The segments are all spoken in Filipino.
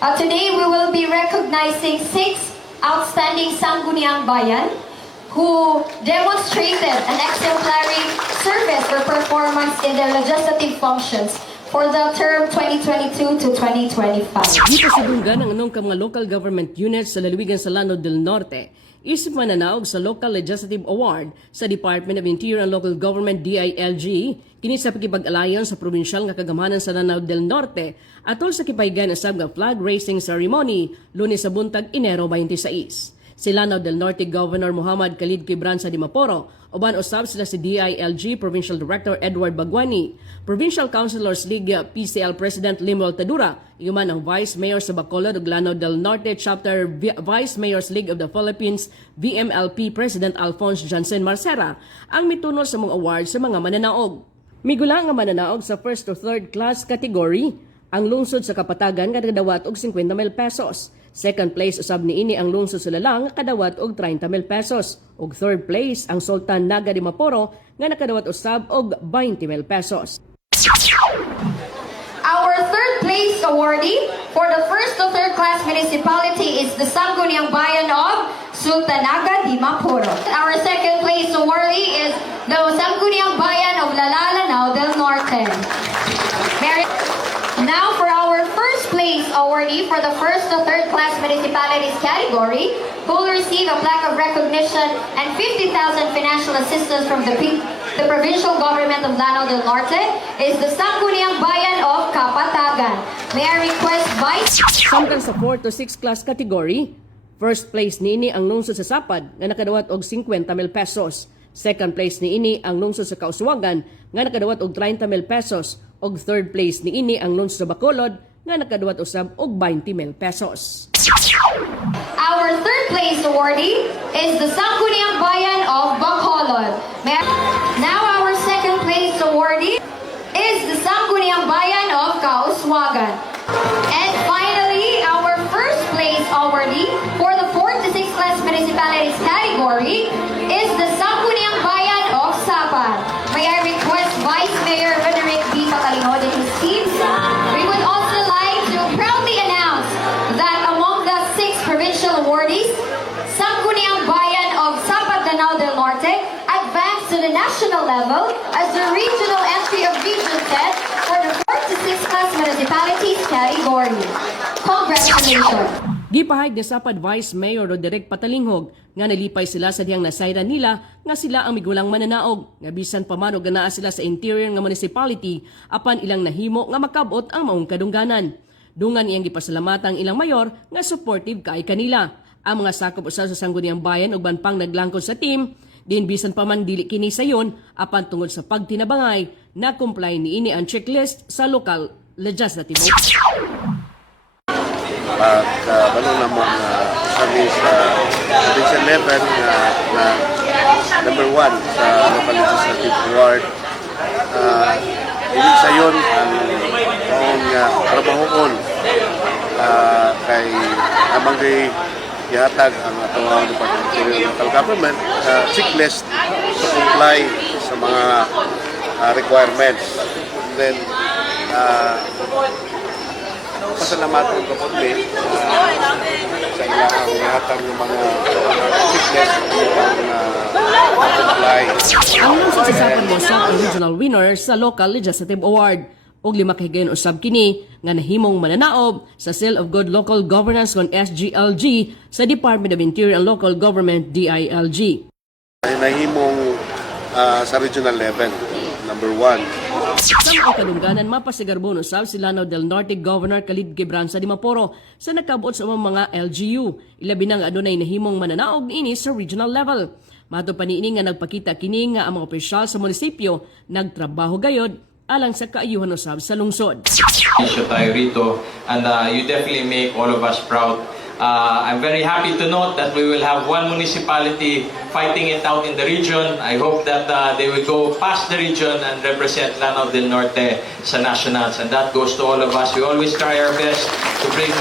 Today we will be recognizing 6 outstanding Sangguniang Bayan who demonstrated an exemplary service or performance in their legislative functions for the term 2022 to 2025. Dito sa Dungan ang anong mga local government units sa lalawigan sa Lanao del Norte, isip mananaog sa Local Legislative Award sa Department of Interior and Local Government DILG kini sa pakipag-alayon sa probinsyal nga kagamanan sa Lanao del Norte atol sa kipaygan asab nga flag raising ceremony Lunes sa buntag Enero 26. Si Lanao del Norte Governor Muhammad Khalid Quibran sa Dimaporo, uban usab sila si DILG Provincial Director Edward Bagwani, Provincial Councilors League PCL President Limuel Tadura, iuman ang Vice Mayor sa Bacolod ug Lanao del Norte Chapter Vice Mayors League of the Philippines VMLP President Alphonse Jansen Marcera, ang mitunol sa mga award sa mga mananaog. Migula nga mananaog sa 1st to 3rd class category, ang lungsod sa Kapatagan nga kadawat og 50,000 pesos. Second place usab niini ang lungsod sa Lalang nga kadawat og 30,000 pesos. Ug third place ang Sultan Naga de Maporo nga nakadawat usab og 20,000 pesos. Our third place awardee for the 1st to 3rd class municipality is the Sangguniang Bayan of Sultanaga, Dimapuro. Our second place awardee is the Sangguniang Bayan of Lanao del Norte. Now for our first place awardee for the 1st to 3rd class municipalities category, who will receive a plaque of recognition and 50,000 financial assistance from the provincial government of Lanao del Norte, is the Sangguniang Bayan of Kapatagan. May I request Vice? Samtang sa 4 to 6 class category, first place niini ang lungsod sa Sapad nga nakadawat og 50,000 pesos. Second place niini ang lungsod sa Kauswagan nga nakadawat og 30,000 pesos. Og third place niini ang lungsod sa Bacolod nga nakadawat usab og 20,000 pesos. Our third place awardee is the Sangguniang Bayan of Bacolod. Now our second place awardee is the Sangguniang Bayan of Kauswagan. And finally, our first place awardee for the 4th to 6th class municipalities category is the Sangguniang Bayan of Sapad. May I request Vice Mayor Roderick B. Patalingod and his team. We would also like to proudly announce that among the 6 provincial awardees, Sangguniang Bayan of Sapad, Lanao del Norte advanced to the national level as the regional entry of Region 10 for the 4th to 6th class municipalities category. Congratulations! Gipahayag ni Sapad Vice Mayor Roderick Patalinghog nga nalipay sila sa diyang nasayran nila nga sila ang migulang mananaog nga bisan pa man og ganaa sila sa interior nga municipality apan ilang nahimo nga makabot ang maong kadungganan. Dungan iyang gipasalamatan ang ilang mayor nga supportive kay kanila. Ang mga sakop usab sa Sangguniang Bayan ug banpang naglangkod sa team din bisan pa man dili kini sayon apan tungod sa pagtinabangay na comply niini ang checklist sa local legislative. At balo na mo sabi sa provincial level na number 1 sa local legislative award. Hindi sa yun ang trabahoon kay amang ihatag ang atong Department of Local Government checklist to comply sa mga requirements. And then pasalamatan ko po din sa ilang ihatag ng mga checklist ang comply. Ang lungsod sa Sapad wasap ang regional winner sa Local Legislative Award. Og 5 kahigayon usab kini nga nahimong mananaob sa Seal of Good Local Governance kon SGLG sa Department of Interior and Local Government DILG. Nahimong sa regional level, number 1. Sa mga kadungganan, mapasigarbon usab si Lanao del Norte Governor Khalid Quibran sa Dimaporo sa nakabuot sa mga LGU. Ilabi na nga adunay nahimong mananaog ini sa regional level. Mato pa niini nga nagpakita kini nga ang mga opisyal sa munisipyo nagtrabaho gayod alang sa kaayuhan usab sa lungsod. Tayo rito, and you definitely make all of us proud. I'm very happy to note that we will have one municipality fighting it out in the region. I hope that they will go past the region and represent Lanao del Norte sa nationals, and that goes to all of us. We always try our best to bring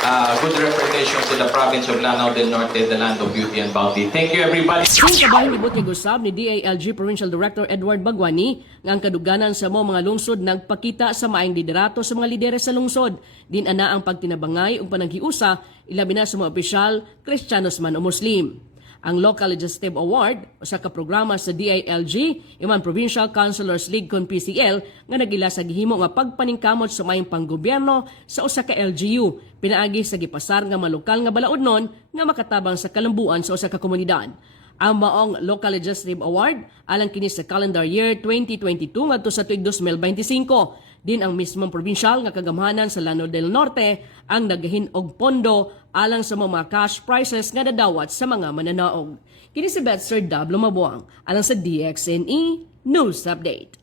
good reputation to the province of Lanao del Norte, the land of beauty and bounty. Thank you, everybody. Kung kabahin ibot kay gusab ni DILG Provincial Director Edward Bagwani nga ang kaduganan sa mga lungsod nagpakita sa maayong liderato sa mga lideres sa lungsod. Din ana ang pagtinabangay ug panaghiusa ilabi na sa mga opisyal, Kristiyanos man o Muslim. Ang Local Legislative Award usa ka programa sa DILG iman Provincial Councilors League kon PCL nga nagila sa gihimo nga pagpaningkamot sa mayong panggobyerno sa usa ka LGU pinaagi sa gipasar nga malokal nga balaodnon nga makatabang sa kalambuan sa usa ka komunidad. Ang maong Local Legislative Award alang kini sa calendar year 2022 ngadto sa tuig 2025. Din ang mismong probinsyal nga kagamhanan sa Lanao del Norte ang nagahin og pondo alang sa mga cash prizes nga nadawat sa mga mananaog. Kini si Betzer W. Mabuang alang sa DXNE News Update.